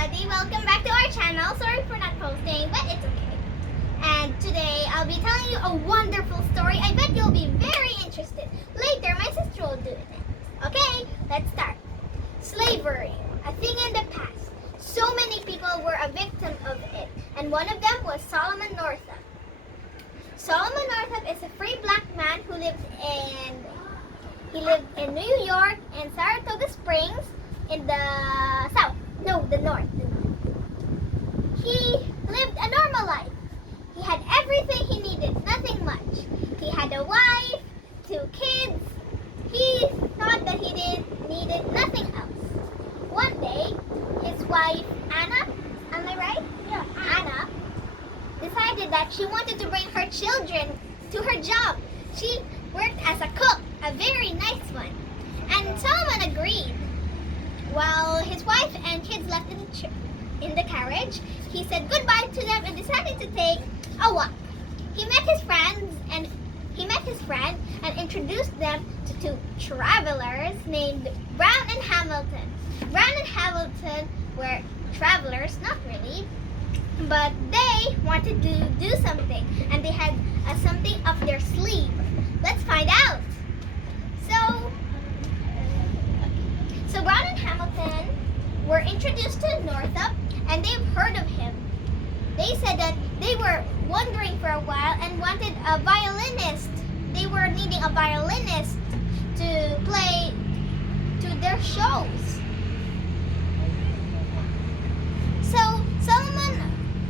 everybody, welcome back to our channel. Sorry for not posting, but it's okay. And today I'll be telling you a wonderful story. I bet you'll be very interested. Later, my sister will do it next. Okay, let's start. Slavery, a thing in the past. So many people were a victim of it, and one of them was Solomon Northup. Solomon Northup is a free black man who lived in New York and Saratoga Springs in the south. No, the north. He lived a normal life. He had everything he needed, nothing much. He had a wife, 2 kids. He thought that he needed nothing else. One day, his wife, Anna, am I right? Yeah, Anna, decided that she wanted to bring her children to her job. She worked as a cook, a very nice one. And Solomon agreed. While his wife and kids left in the carriage, he said goodbye to them and decided to take a walk. He met his friend and introduced them to 2 travelers named Brown and Hamilton. Brown and Hamilton were travelers, not really, but they wanted to do something, and they had something up their sleeve. Let's find out. So Brown and Hamilton were introduced to Northup, and they've heard of him. They said that they were wondering for a while and wanted a violinist. They were needing a violinist to play to their shows. So Solomon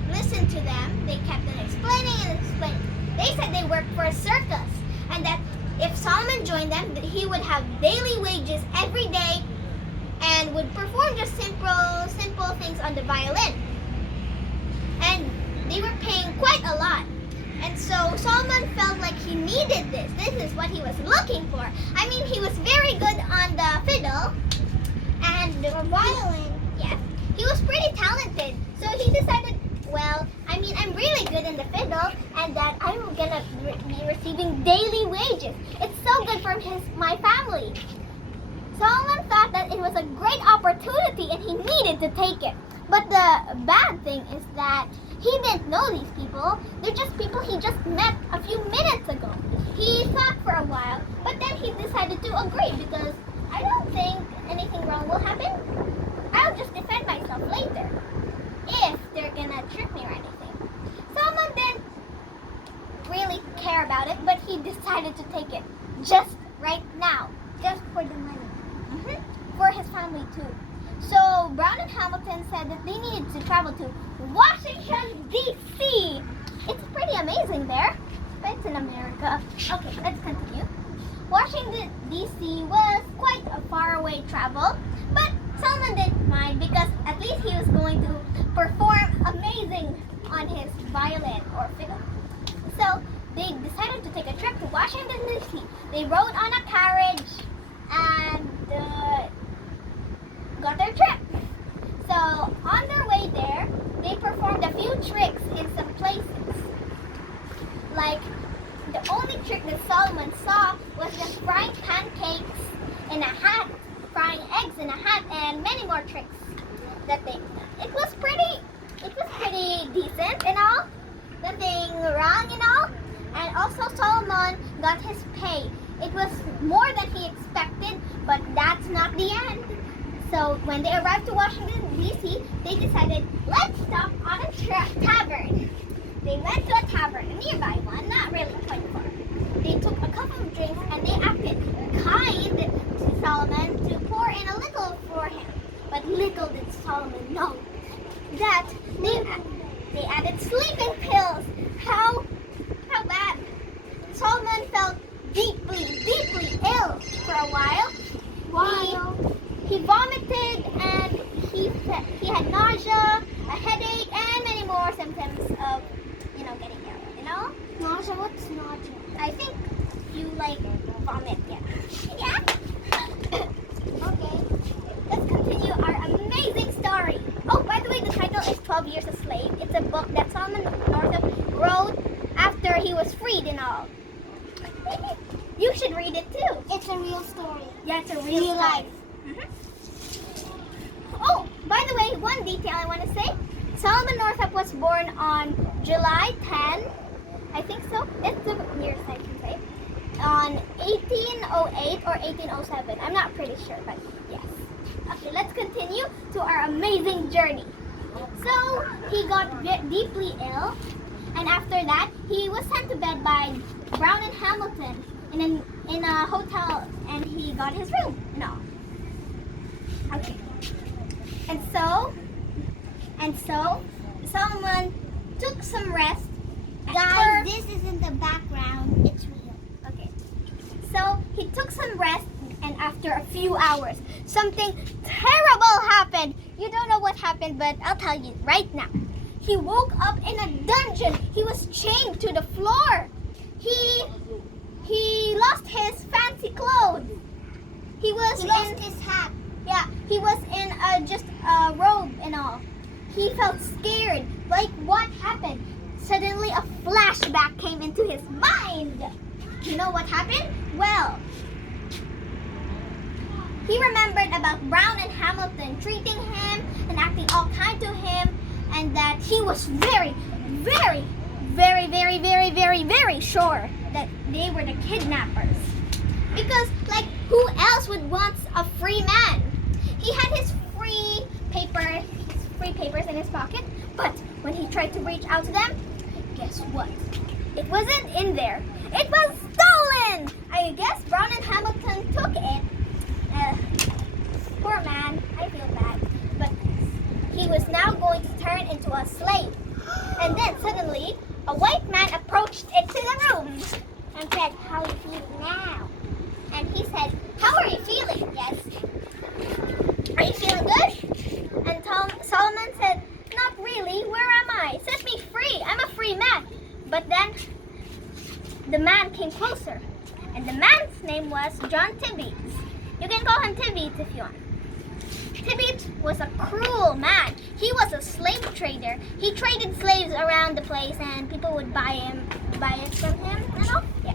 listened to them. They kept on explaining and explaining. They said they worked for a circus, and that if Solomon joined them, that he would have daily wages every day and would perform just simple things on the violin. And they were paying quite a lot. And so Solomon felt like he needed this. This is what he was looking for. I mean, he was very good on the fiddle and the violin. Yeah, he was pretty talented. So he decided, well, I mean, I'm really good in the fiddle, and that I'm gonna be receiving daily wages. It's so good for my family. Solomon thought that it was a great opportunity and he needed to take it. But the bad thing is that he didn't know these people. They're just people he just met a few minutes ago. He thought for a while, but then he decided to agree because I don't think anything wrong will happen. I'll just defend myself later if they're gonna trick me or anything. Solomon didn't really care about it, but he decided to take it just right now, just for the money. For his family too. So Brown and Hamilton said that they needed to travel to Washington, D.C. It's pretty amazing there, but it's in America. Okay, let's continue. Washington, D.C. was quite a faraway travel, but Solomon didn't mind because at least he was going to perform amazing on his violin or fiddle. So they decided to take a trip to Washington, D.C. They rode on a carriage and got their trip. So on their way there, they performed a few tricks in some places. Like the only trick that Solomon saw was just frying pancakes in a hat, frying eggs in a hat, and many more tricks that they did. It was pretty decent and all, nothing wrong and all. And also Solomon got his pay. It was more than he expected, but that's not the end. So when they arrived to Washington, D.C., they decided, let's stop on a tavern. They went to a tavern, a nearby one, not really quite far. They took a couple of drinks and they acted kind to Solomon to pour in a little for him. But little did Solomon know that they added sleeping pills. How bad. Solomon felt deeply ill for a while. He vomited and he had nausea, a headache, and many more symptoms of, getting ill, Nausea? What's nausea? I think you vomit, yeah. Okay, let's continue our amazing story. Oh, by the way, the title is 12 Years a Slave. It's a book that Solomon Northup wrote after he was freed and all. You should read it too. It's a real story. Yeah, it's a real life. Oh, by the way, one detail I want to say. Solomon Northup was born on July 10, I think so. It's the years I can say. On 1808 or 1807. I'm not pretty sure, but yes. Okay, let's continue to our amazing journey. So, he got deeply ill, and after that, he was sent to bed by Brown and Hamilton in a hotel, and he got his room. No. Okay. And so, Solomon took some rest. Guys, this isn't the background, it's real. Okay. So, he took some rest, and after a few hours, something terrible happened. You don't know what happened, but I'll tell you right now. He woke up in a dungeon. He was chained to the floor. He lost his fancy clothes. He lost his hat. Yeah, he was in just a robe and all. He felt scared. Like, what happened? Suddenly a flashback came into his mind. You know what happened? Well, he remembered about Brown and Hamilton treating him and acting all kind to him, and that he was very, very, very, very, very, very, very sure that they were the kidnappers. Because, like, who else would want a free man? He had his free papers in his pocket, but when he tried to reach out to them, guess what? It wasn't in there. It was stolen! I guess Brown and Hamilton took it. Poor man, I feel bad. But he was now going to turn into a slave. And then suddenly, a white man approached it to the room and said, "How are you feeling now?" And he said, "How are you feeling?" "Yes." "Are you feeling good?" And Solomon said, "Not really. Where am I? Set me free. I'm a free man." But then the man came closer. And the man's name was John Tibbets. You can call him Tibbets if you want. Tibbets was a cruel man. He was a slave trader. He traded slaves around the place and people would buy it from him and all. Yeah.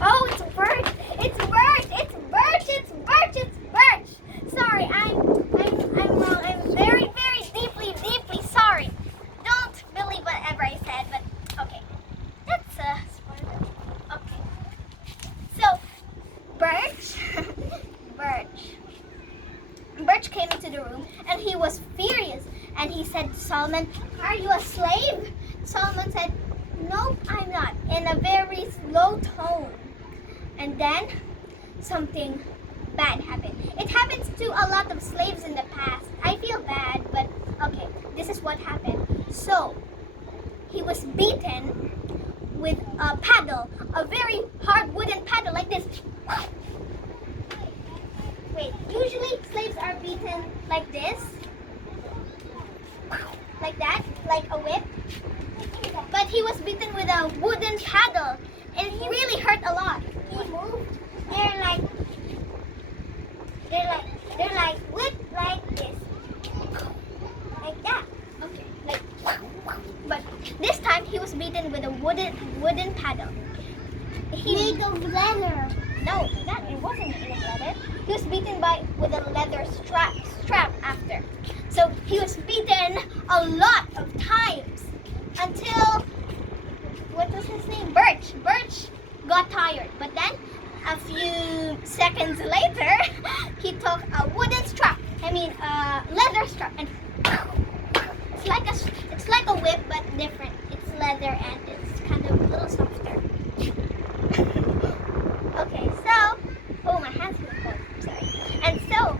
Oh, it's birch! It's birch! It's birch! It's birch! It's birch! Sorry, I'm wrong. I'm very, very deeply, deeply sorry. Don't believe whatever I said, but okay. That's a spoiler. Okay. So, Birch came into the room and he was furious and he said to Solomon, "Are you a slave?" Solomon said, "Nope, I'm not," in a very low tone. And then something bad happened. It happens to a lot of slaves in the past. I feel bad, but okay, this is what happened. So, he was beaten with a paddle, a very hard wooden paddle like this. Wait, usually slaves are beaten like this, like that, like a whip. But he was beaten with a wooden paddle, and it really hurt a lot. He moved. They're like whipped like this, like that. Okay, like. But this time he was beaten with a wooden paddle. Made of leather. No, it wasn't made of leather. He was beaten with a leather strap after. So he was beaten a lot of times until, what was his name? Birch. Birch got tired. But then a few seconds later, he took a leather strap, and it's like a whip but different. It's leather and it's kind of a little softer. Okay, so, oh, my hands were cold, sorry. And so,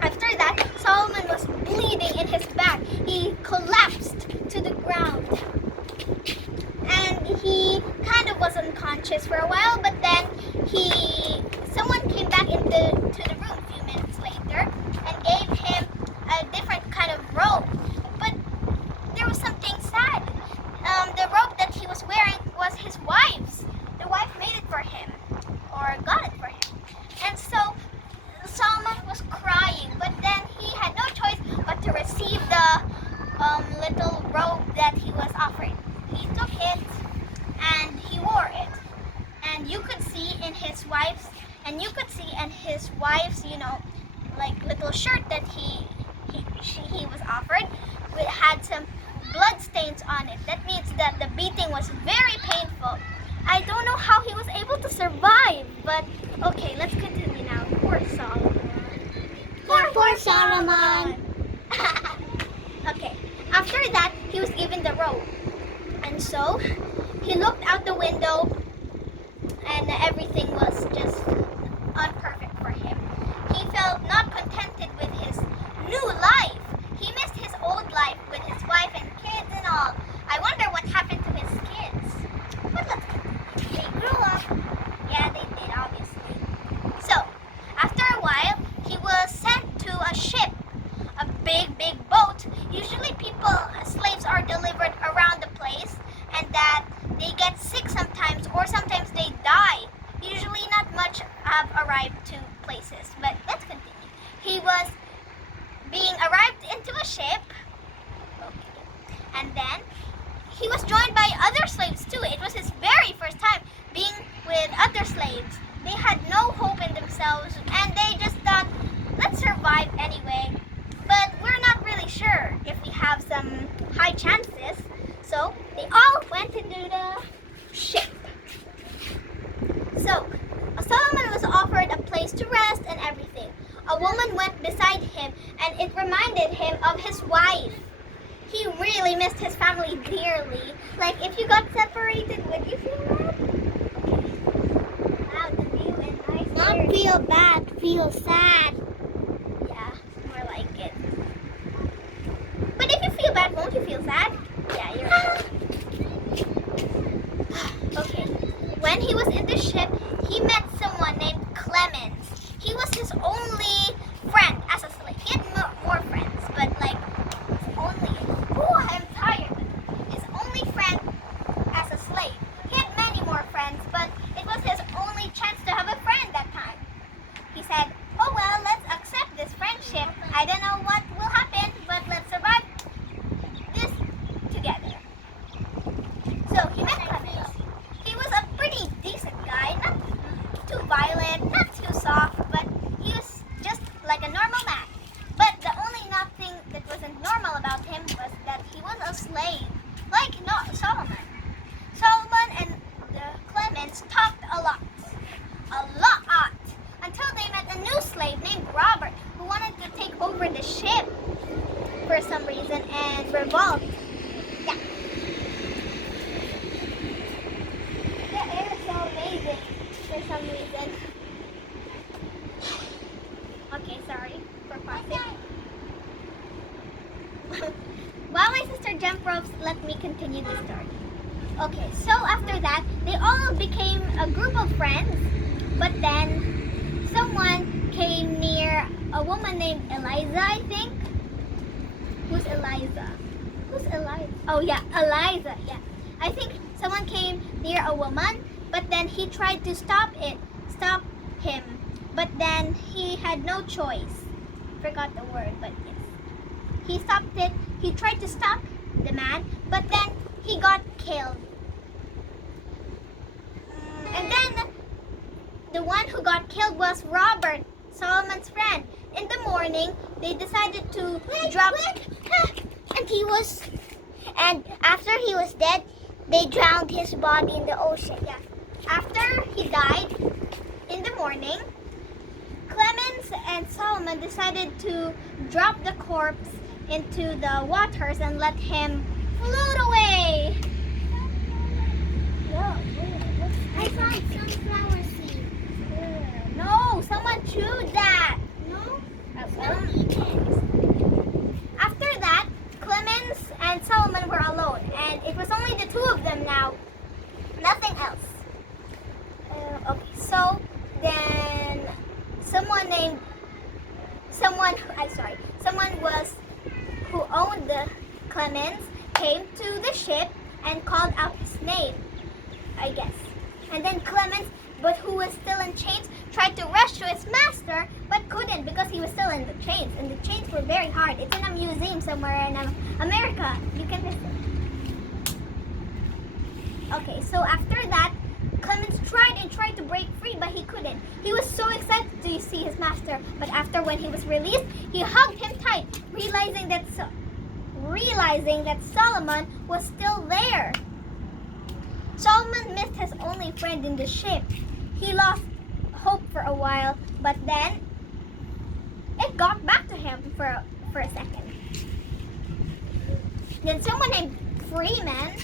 after that, Solomon was bleeding in his back. He collapsed to the ground. And he kind of was unconscious for a while, but then someone came back to the room a few minutes later and gave him a different kind of robe. But there was something sad. The robe that he was wearing was his wife's. The wife made and you could see, and his wife's, like little shirt that he was offered, it had some blood stains on it. That means that the beating was very painful. I don't know how he was able to survive, but okay, let's continue now. Poor Solomon. Poor Solomon. Okay, after that, he was given the robe. And so, he looked out the window and everything was just unperfect for him. He felt not contented with his new life. He missed his old life with his wife and kids and all. I wonder what happened to his kids. But let's continue. They grew up. Yeah, they did, obviously. So, after a while, he was sent to a ship, a big, big boat. Usually slaves are delivered around the place, and that they get sick sometimes, or sometimes they die. Usually not much have arrived to places, but let's continue. He was being arrived into a ship, okay, and then he was joined by other slaves too. It was his very first time being with other slaves. They had no hope in themselves, and they just thought, let's survive anyway. But we're not really sure if we have some high chances. So they all went into the ship. So Solomon was offered a place to rest and everything. A woman went beside him, and it reminded him of his wife. He really missed his family dearly. Like, if you got separated, would you feel bad? Okay. Wow, the view is nice. Not feel bad, feel sad. Yeah, more like it. But if you feel bad, won't you feel sad? Yeah, you're right. Okay. When he was in the ship, he met someone named Clemens. He was his only friend as a slave. He had more friends, but like, his only, I'm tired. His only friend as a slave. He had many more friends, but it was his only chance to have a friend that time. He said, oh well, let's accept this friendship. I don't know what will happen, but let's survive this together. So he met Clemens. He was a pretty decent guy, not too violent, not too soft, but he was just like a normal man. But the only nothing that wasn't normal about him was that he was a slave, like Solomon. Solomon and Clemens talked a lot, until they met a new slave named Robert, who wanted to take over the ship for some reason and revolt. Yeah. The air is so amazing for some reason. Okay, sorry for pausing. While my sister jumped ropes, let me continue the story. Okay, so after that, they all became a group of friends, but then someone came near a woman named Eliza, I think. Who's Eliza? Who's Eliza? Oh yeah, Eliza, yeah. I think someone came near a woman, but then he tried to stop him. But then he had no choice. Forgot the word, but yes. He stopped it. He tried to stop the man, but then he got killed. And then the one who got killed was Robert, Solomon's friend. In the morning, they decided to drop. And after he was dead, they drowned his body in the ocean. Yeah. After he died, in the morning, Clemens and Solomon decided to drop the corpse into the waters and let him float away. I found sunflower seeds. No, someone chewed that. No? After that, Clemens and Solomon were alone, and it was only the two of them now. Nothing else. Okay, so then someone who owned the Clemens came to the ship and called out his name, I guess. And then Clemens, but who was still in chains, tried to rush to his master, but couldn't because he was still in the chains. And the chains were very hard. It's in a museum somewhere in America. You can visit. Okay, so after that, Clemens tried and tried to break free, but he couldn't. He was so excited to see his master, but after when he was released, he hugged him tight, realizing that Solomon was still there. Solomon missed his only friend in the ship. He lost hope for a while, but then it got back to him for a second. Then someone named Freeman.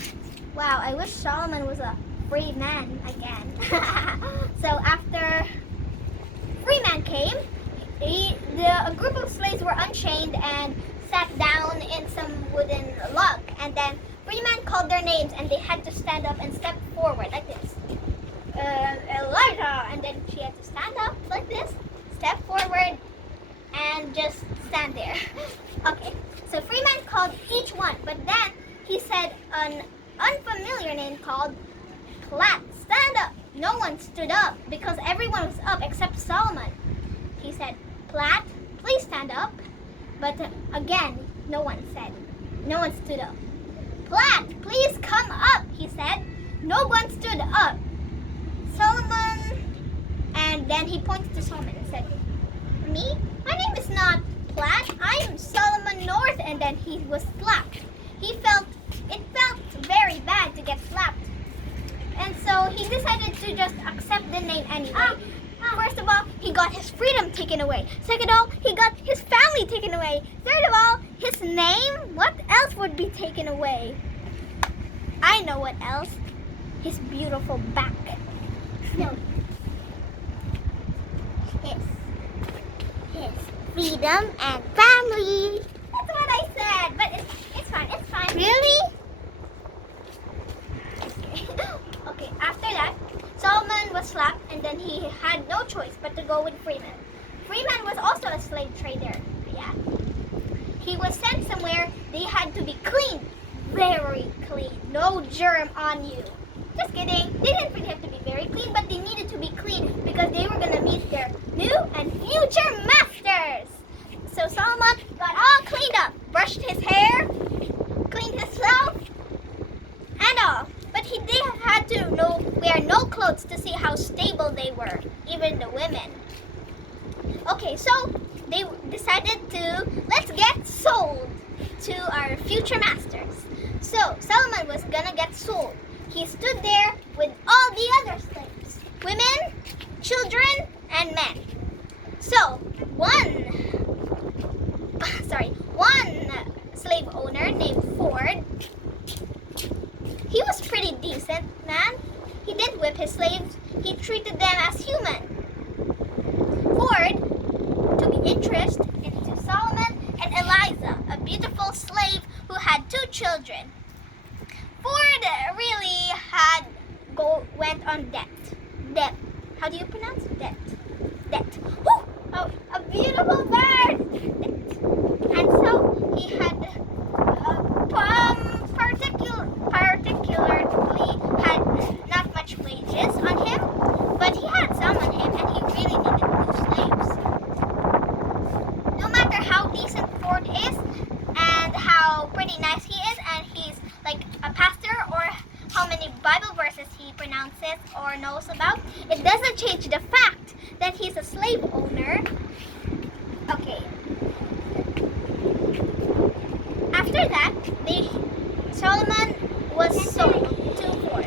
Wow, I wish Solomon was a free man again. So after Freeman came, a group of slaves were unchained and sat down in some wooden log. And then Freeman called their names and they had to stand up and step forward like this. Elijah, and then she had to stand up like this, step forward, and just stand there. Okay, so Freeman called each one, but then he said an unfamiliar name called Platt. Stand up. No one stood up because everyone was up except Solomon. He said, Platt, please stand up. But again, no one stood up. Platt, please come up, he said. No one stood up. Solomon, and then he pointed to Solomon and said, me? My name is not Platt. I am Solomon North. And then he was slapped. It felt very bad to get slapped. And so he decided to just accept the name anyway. First of all, he got his freedom taken away. Second of all, he got his family taken away. Third of all, his name. What else would be taken away? I know what else. His beautiful back. No. His freedom and family. That's what I said, but it's fine. It's fine. Really? Okay, after that, Solomon was slapped and then he had no choice but to go with Freeman. Freeman was also a slave trader. Yeah. He was sent somewhere they had to be clean. Very clean. No germ on you. Just kidding. They didn't really have to be very clean, but they needed to be clean because they were going to meet their new and future masters. So Solomon got all cleaned up, brushed his hair, cleaned himself, and all. But they had to wear no clothes to see how stable they were, even the women. Okay, so they decided let's get sold to our future masters. So Solomon was gonna get sold. He stood there with all the other slaves, women, children, and men. So one slave owner named Ford, he was pretty decent, man. He didn't whip his slaves. He treated them as human. Ford took interest into Solomon and Eliza, a beautiful slave who had 2 children. Ford really went on debt. How do you pronounce debt? Woo! Oh, a beautiful bird. Debt. And so he had particularly had not much wages on him, but he had some on him and he really needed new slaves. No matter how decent Ford is and how pretty nice he is and he's like a pastor or how many Bible verses he pronounces or knows about, it doesn't change the fact that he's a slave owner. Okay. After that, Solomon was sold to Ford.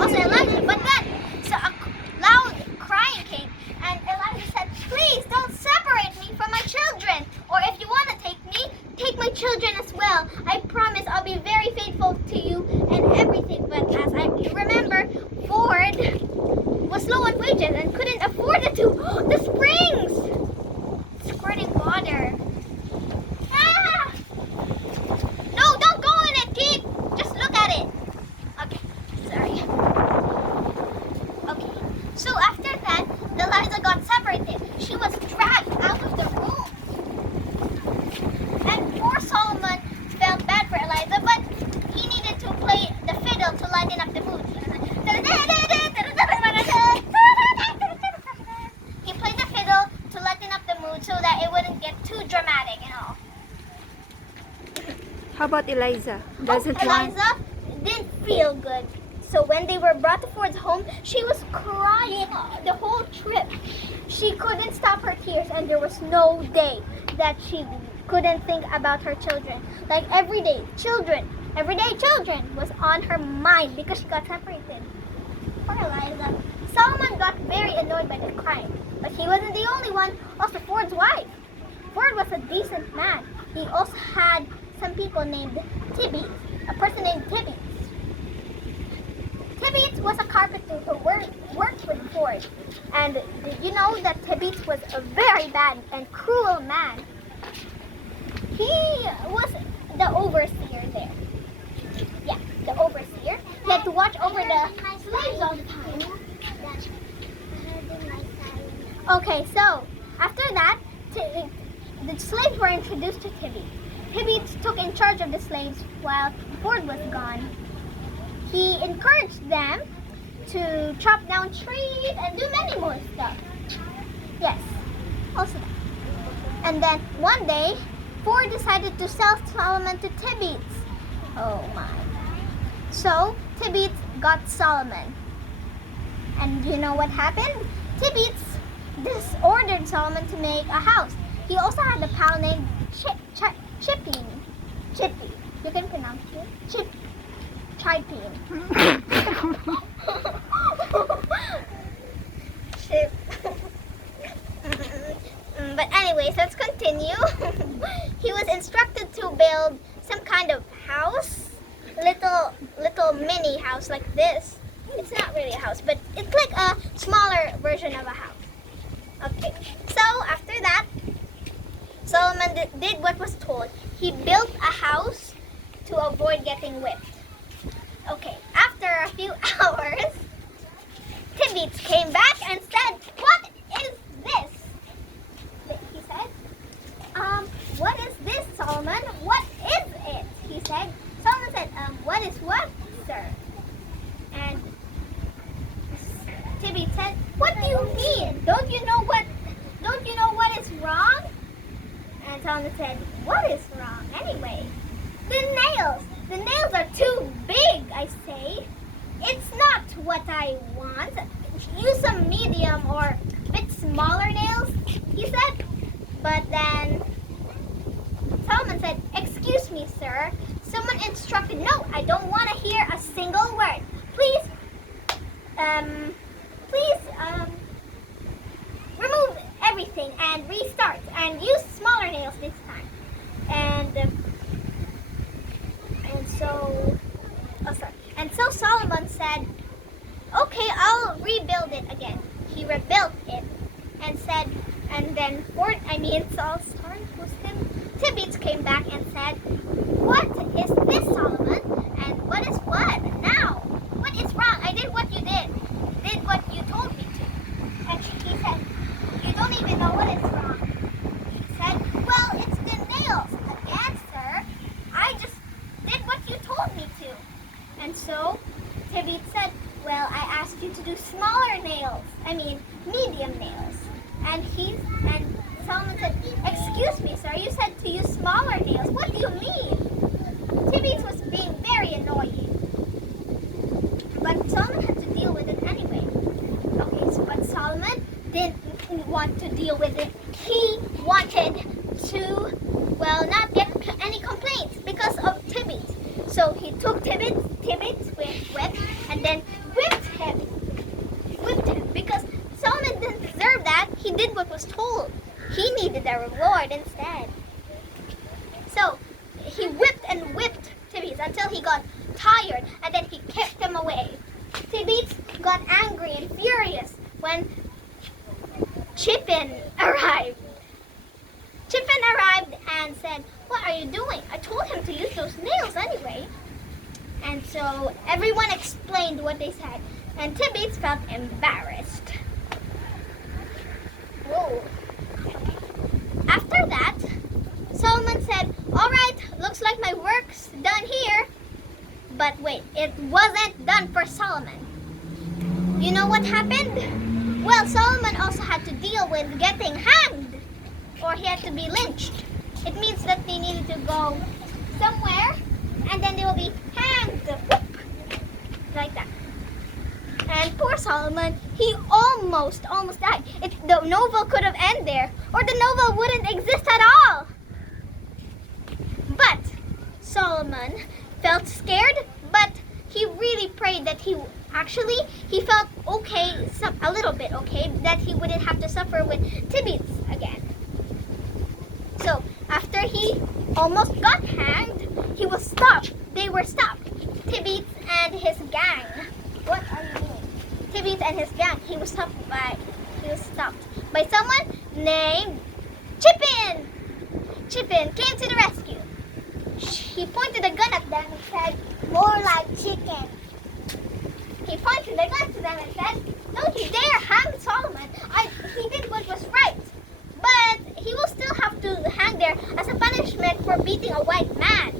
Also Elijah, but then a loud crying came and Elijah said, please don't separate me from my children. Or if you want to take me, take my children as well. I promise I'll be very faithful to you and everything. But as I remember, Ford was low on wages and couldn't afford it to. The springs! Squirting water. Ah! No, don't go in it, Pete! Just look at it. Okay, sorry. Okay, so after that, Eliza got separated. She was dragged out of the room. And poor Solomon felt bad for Eliza, but he needed to play the fiddle to lighten up the mood. He played the fiddle to lighten up the mood so that it wouldn't get too dramatic and all. How about Eliza? Eliza didn't feel good. So when they were brought to Ford's home, she was crying the whole trip. She couldn't stop her tears, and there was no day that she couldn't think about her children. Like everyday children was on her mind because she got separated. Poor Eliza. Solomon got very annoyed by the crying, but he wasn't the only one. Also, Ford's wife. Ford was a decent man. He also had some people named Tibbets, a person named Tibbets. Tibbets was a carpenter who worked with Ford. And did you know that Tibbets was a very bad and cruel man? He was the overseer there. Yeah, the overseer. He had to watch over the slaves all the time. Okay, so after that, the slaves were introduced to Tibbets. Tibbets took in charge of the slaves while Ford was gone. He encouraged them to chop down trees and do many more stuff. Yes, also that. And then one day, Ford decided to sell Solomon to Tibbets. Oh my. So Tibbets got Solomon. And you know what happened? Tibbets ordered Solomon to make a house. He also had a pal named Chippy. You can pronounce it. Chippy. Chip. But anyways, let's continue. He was instructed to build some kind of house, little mini house like this. It's not really a house, but it's like a smaller version of a house. Okay, so after that, Solomon did what was told. He built a house to avoid getting whipped. Okay, after a few hours, Tibbets came back and said, "What is this?" He said, "What is this, Solomon? What is it?" He said. Solomon said, "What is what, sir?" And Tibbets said, "What do you mean? Don't you know what is wrong?" And Solomon said, "What is wrong anyway?" "The nails. The nails are too big, I say. It's not what I want. Use some medium or bit smaller nails," he said. But then Solomon said, "Excuse me, sir. Someone instructed." "No, I don't want to hear a single word. Please, remove everything and restart and use smaller nails this time." And so Solomon said, "Okay, I'll rebuild it again." He rebuilt it and said, and then Tibbets came back and said, "What is this, Solomon? And what is what now? What is wrong? I did what you did what you told me to." And he said, "You don't even know what is wrong." He said, "Well, it's the nails again, sir. I just did what you told me to." And so Tibbets said, "Well, I asked you to do medium nails." And Solomon said, "Excuse me, sir, you said to use smaller nails. What do you mean?" Tibbets was being very annoying. But Solomon had to deal with it anyway. Okay, but Solomon didn't want to deal with it. He wanted to, not get any complaints because of Tibbets. So he took Tibbets with whip and then whipped him because Solomon didn't deserve that. He did what was told. He needed a reward instead. So he whipped and whipped Tibbets until he got tired, and then he kicked him away. Tibbets got angry and furious when Chippin arrived. Chippin arrived and said, "What are you doing? I told him to use those nails anyway." And so everyone explained what they said, and Tibbets felt embarrassed. Whoa. After that, Solomon said, "All right, looks like my work's done here." But wait, it wasn't done for Solomon. You know what happened? Well, Solomon also had to deal with getting hanged, or he had to be lynched. It means that they needed to go somewhere, and then they will be hanged. Whoop, like that. And poor Solomon, he almost died. The novel could have ended there, or the novel wouldn't exist at all. But Solomon felt scared, but he really prayed that he felt okay, a little bit okay, that he wouldn't have to suffer with Tibbets again. So after he almost got hanged, he was stopped. They were stopped. Tibbets and his gang. What are you doing? Tibbets and his gang. He was stopped by someone named Chippin. Chippin came to the rescue. He pointed a gun at them and said, More like chicken. he pointed the gun to them and said, "Don't you dare hang Solomon. He did what was right. But he will still have to hang there as a punishment for beating a white man."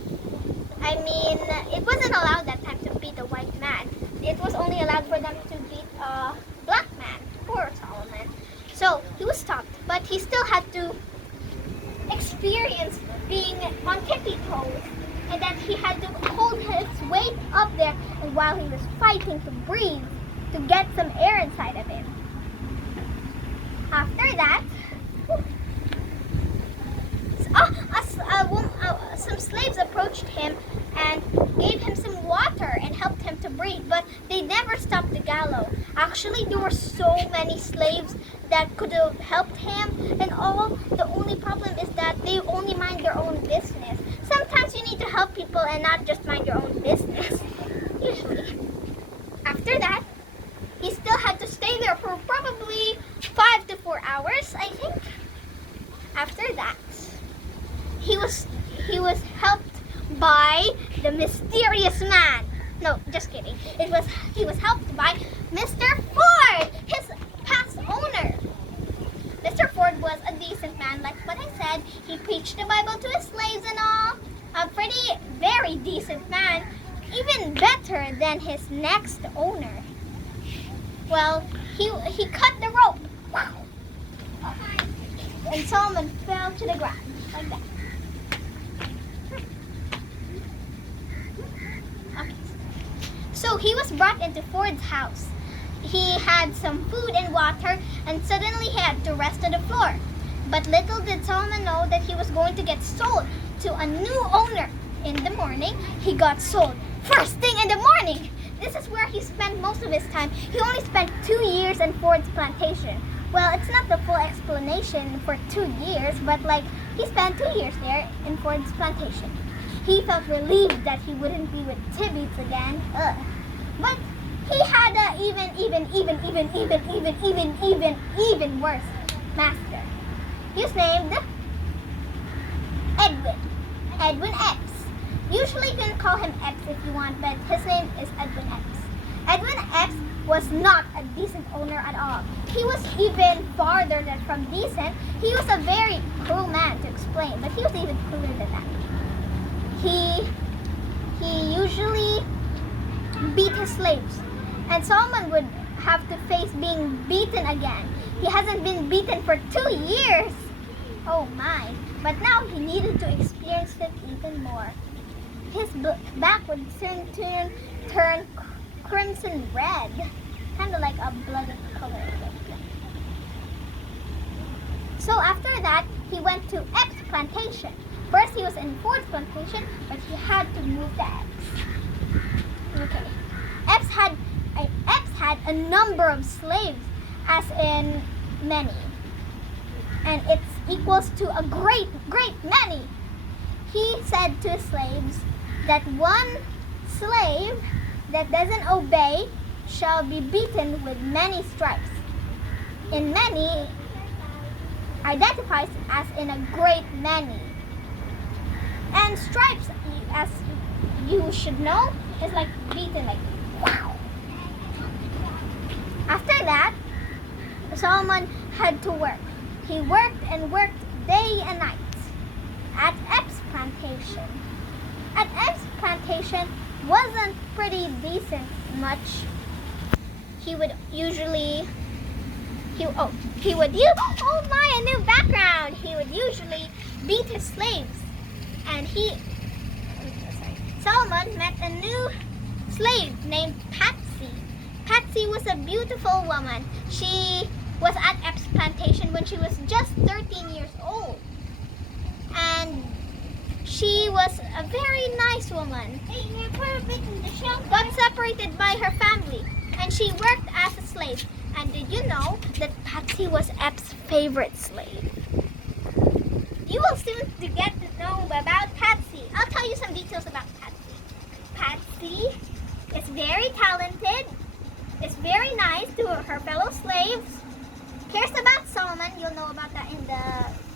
I mean, it wasn't allowed that time to beat a white man. It was only allowed for them to beat a black man. Poor Solomon. So he was stopped, but he still had to experience being on tippy toes, and that he had to hold his weight up there, and while he was fighting to breathe, to get some air inside of him. After that, some slaves approached him and gave him some water and helped him to breathe, but they never stopped the gallows. Actually, there were so many slaves that could have helped him and all. The only problem is that they only mind their own business. Sometimes you need to help people and not just mind your own business, usually. After that, he still had to stay there for probably 5 to 4 hours, I think. After that, he was helped by the mysterious man. No, just kidding. He was helped by Mr. Ford, his past owner. Mr. Ford was a decent man, like what I said. He preached the Bible to his slaves and all. A very decent man, even better than his next owner. Well, he cut the rope. Wow. And Solomon fell to the ground like that. Okay. So he was brought into Ford's house. He had some food and water, and suddenly he had to rest on the floor. But little did Solomon know that he was going to get sold to a new owner. In the morning, he got sold. First thing in the morning! This is where he spent most of his time. He only spent 2 years in Ford's plantation. Well, it's not the full explanation for 2 years, but he spent 2 years there in Ford's plantation. He felt relieved that he wouldn't be with Tibbets again. Ugh. But he had a even worse master. He was named Edwin Epps. Usually you can call him Epps if you want, but his name is Edwin Epps. Edwin Epps was not a decent owner at all. He was even farther than from decent. He was a very cruel man to explain, but he was even crueler than that. He usually beat his slaves, and Solomon would have to face being beaten again. He hasn't been beaten for 2 years. Oh my. But now he needed to experience it even more. His back would soon turn crimson red, kind of like a bloody color. So after that, he went to Epps' plantation. First he was in Ford's plantation, but he had to move to Epps. Okay. Epps had a number of slaves, as in many. And it's equals to a great many. He said to his slaves that one slave that doesn't obey shall be beaten with many stripes. In many identifies as in a great many. And stripes, as you should know, is like beaten, like wow. After that, Solomon had to work. He worked and worked day and night at Epps' plantation. At Epps' plantation wasn't pretty decent much. He would usually a new background. He would usually beat his slaves. And Solomon met a new slave named Patsy. Patsy was a beautiful woman. She was at Epps plantation when she was just 13 years old. And she was a very nice woman. But separated by her family. And she worked as a slave. And did you know that Patsy was Epps' favorite slave? You will soon get to know about Patsy. I'll tell you some details about Patsy. Patsy is very talented, is very nice to her fellow slaves, cares about Solomon, you'll know about that in the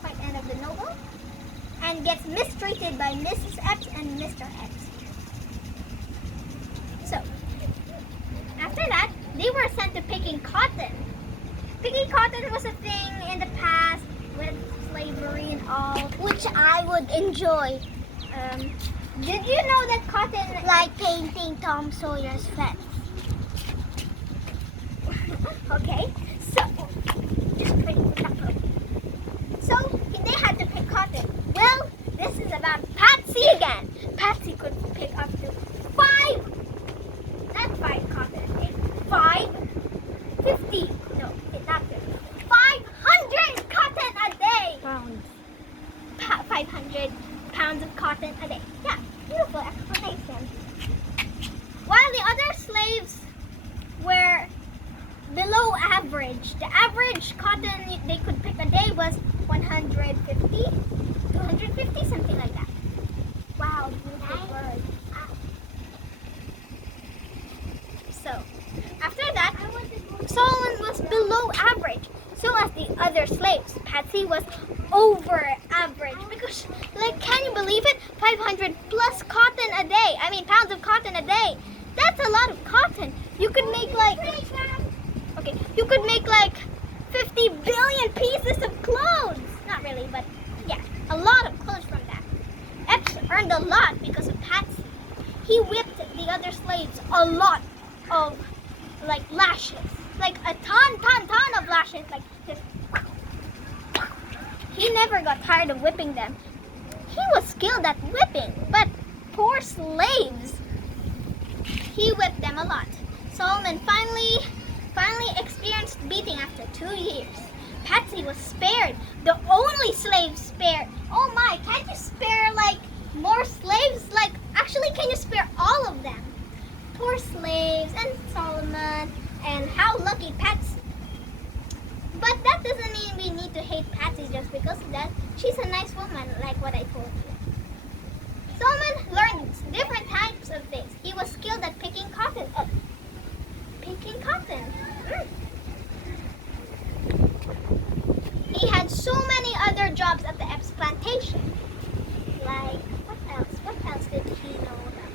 quite end of the novel, and gets mistreated by Mrs. Epps and Mr. Epps. So, after that, they were sent to picking cotton. Picking cotton was a thing in the past with slavery and all, which I would enjoy. Did you know that cotton, Like painting Tom Sawyer's fence. okay, so just put it up. So they had to pick cotton. Well, this is about Patsy again. Patsy could pick up to not five cotton, okay? 550. No, not 50. 500 cotton a day. Pounds. 500 pounds of cotton a day. Yeah, beautiful explanation. While the other slaves were below average. The average cotton they could pick a day was 150, 250, something like that. Wow, beautiful word. So, after that, Solomon was below average. So as the other slaves, Patsy was over average because, like, can you believe it? 500 plus cotton a day. I mean, pounds of cotton a day. That's a lot of cotton. You could make like 50 billion pieces of clothes. Not really, but yeah, a lot of clothes from that. Epps earned a lot because of Patsy. He whipped the other slaves a lot of like lashes, like a ton of lashes, like this. He never got tired of whipping them. He was skilled at whipping, but poor slaves. He whipped them a lot. Solomon finally experienced beating after 2 years. Patsy was spared, the only slave spared. Oh my, can't you spare like more slaves? Like, actually, can you spare all of them? Poor slaves and Solomon, and how lucky Patsy. But that doesn't mean we need to hate Patsy just because of that. She's a nice woman, like what I told you. Solomon learned different types of things. He was skilled at picking cotton. Picking cotton. He had so many other jobs at the Epps plantation. Like, what else? What else did he know about?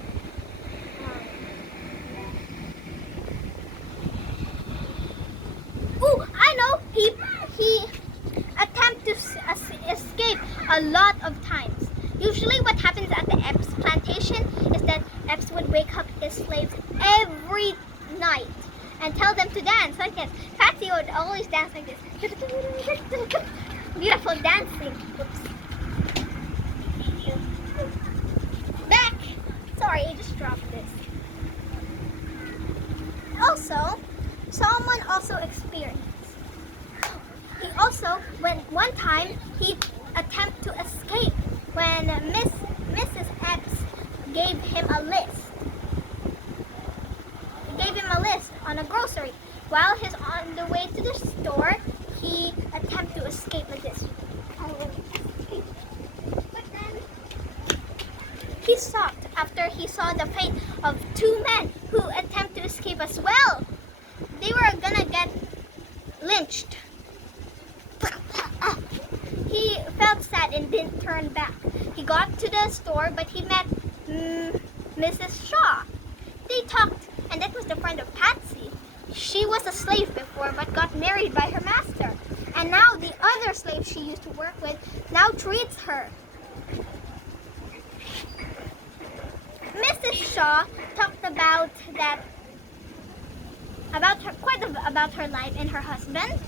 I know. He attempted to escape a lot of times. Usually what happens at the Epps plantation is that Epps would wake up his slaves every night and tell them to dance like this. Patsy would always dance like this. Beautiful dancing. Oops. Back. Sorry, I just dropped this. Also, Solomon also experienced. He also, one time, he attempted to escape when Mrs. Epps gave him a list. He gave him a list on a grocery. While he's on the way to the store, he attempted to escape like this. But then he stopped after he saw the fate of two men who attempted to escape as well. They were gonna get lynched. He felt sad and didn't turn back. He got to the store, but he met Mrs. Shaw. They talked, and that was the friend of Patsy. She was a slave before, but got married by her master. And now the other slave she used to work with now treats her. Mrs. Shaw talked about her life and her husband.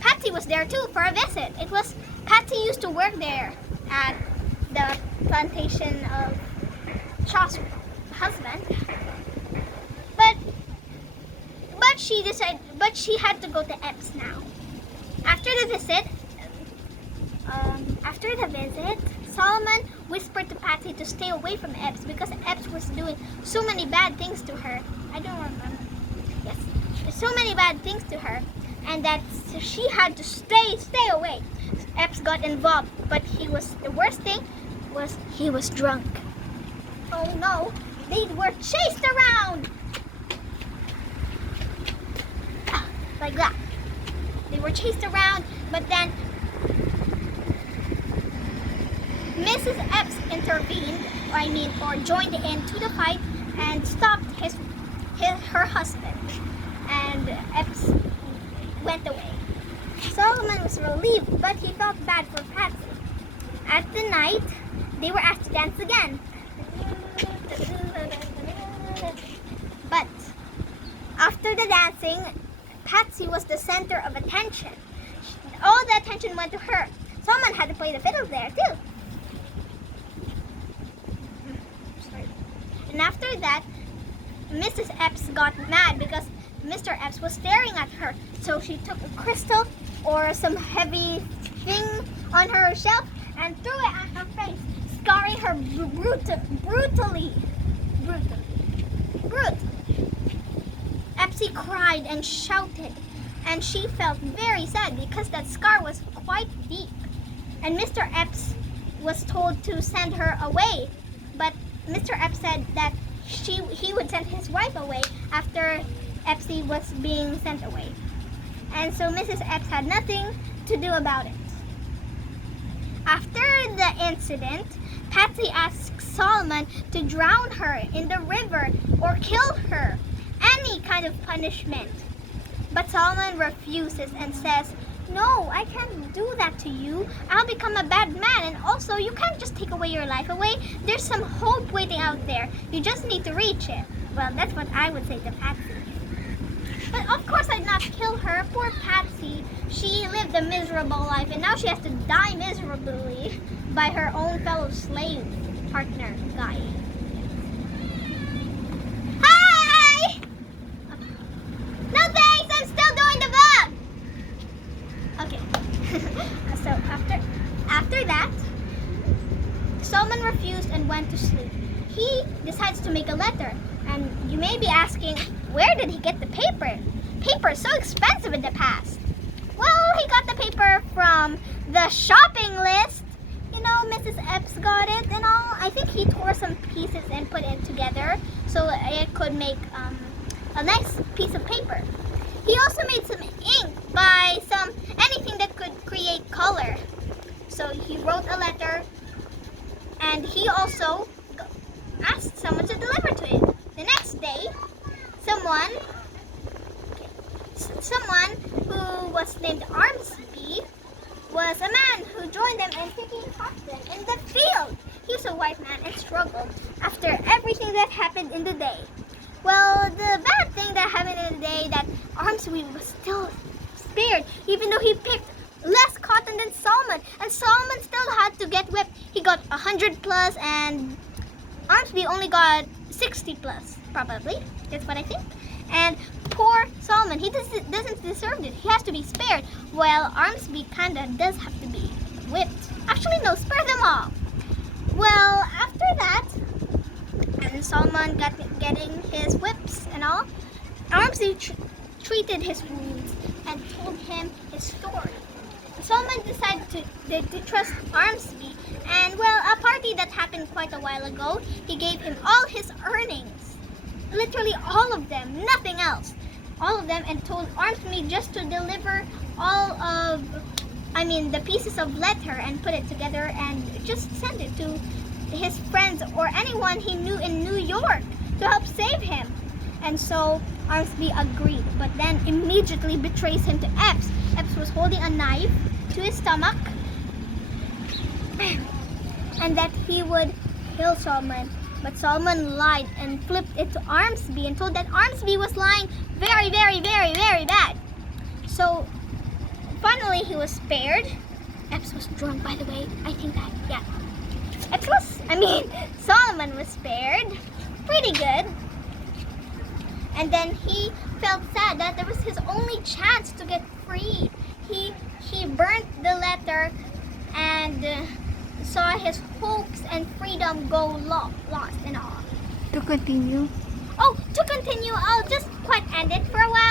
Patsy was there too for a visit. Patsy used to work there at the plantation of Shaw's husband. But But she had to go to Epps now. After the visit, Solomon whispered to Patsy to stay away from Epps because Epps was doing so many bad things to her. I don't remember. Yes, so many bad things to her, and that she had to stay away. Epps got involved, but the worst thing was he was drunk. Oh no, they were chased around. Like that. They were chased around, but then Mrs. Epps intervened, or joined into the fight and stopped her husband. And Epps went away. Solomon was relieved, but he felt bad for Patsy. At the night, they were asked to dance again. But after the dancing, Patsy was the center of attention. All the attention went to her. Solomon had to play the fiddle there too. And after that, Mrs. Epps got mad because Mr. Epps was staring at her. So she took a crystal or some heavy thing on her shelf and threw it at her face, scarring her brutally. Epsy cried and shouted, and she felt very sad because that scar was quite deep. And Mr. Epps was told to send her away, but Mr. Epps said that he would send his wife away after Epsy was being sent away. And so Mrs. Epps had nothing to do about it. After the incident, Patsy asked Solomon to drown her in the river or kill her, any kind of punishment. But Solomon refuses and says, "No, I can't do that to you. I'll become a bad man, and also you can't just take away your life away. There's some hope waiting out there. You just need to reach it." Well, that's what I would say to Patsy. But of course I'd not kill her. Poor Patsy. She lived a miserable life, and now she has to die miserably by her own fellow slave partner guy. Hi! No thanks, I'm still doing the vlog! Okay. So after that, Solomon refused and went to sleep. He decides to make a letter. And you may be asking, where did he get the paper? Paper is so expensive in the past. Well, he got the paper from the shopping list. You know, Mrs. Epps got it and all. I think he tore some pieces and put it together so it could make a nice piece of paper. He also made some ink by anything that could create color. So he wrote a letter, and he also asked someone to deliver to him. The next day, someone who was named Armsby was a man who joined them in picking cotton in the field. He was a white man and struggled after everything that happened in the day. Well, the bad thing that happened in the day, that Armsby was still spared, even though he picked less cotton than Solomon, and Solomon still had to get whipped. He got 100 plus, and Armsby only got 60 plus, probably. That's what I think. And poor Solomon, he doesn't deserve it. He has to be spared. Well, Armsby kinda does have to be whipped. Actually, no, spare them all. Well, after that, and Solomon getting his whips and all, Armsby treated his wounds and told him his story. Solomon decided to trust Armsby, and well, a party that happened quite a while ago, he gave him all his earnings, literally all of them, nothing else, all of them, and told Armsby just to deliver the pieces of letter and put it together and just send it to his friends or anyone he knew in New York to help save him. And so Armsby agreed, but then immediately betrays him to Epps. Epps was holding a knife to his stomach, and that he would kill Solomon. But Solomon lied and flipped it to Armsby and told that Armsby was lying very, very, very, very bad. So finally he was spared. Epps was drunk, by the way. I think that, yeah. Solomon was spared. Pretty good. And then he felt sad that there was his only chance to get free. He burnt the letter and saw his hopes and freedom go lost and all. To continue. Oh, to continue, I'll just quite end it for a while.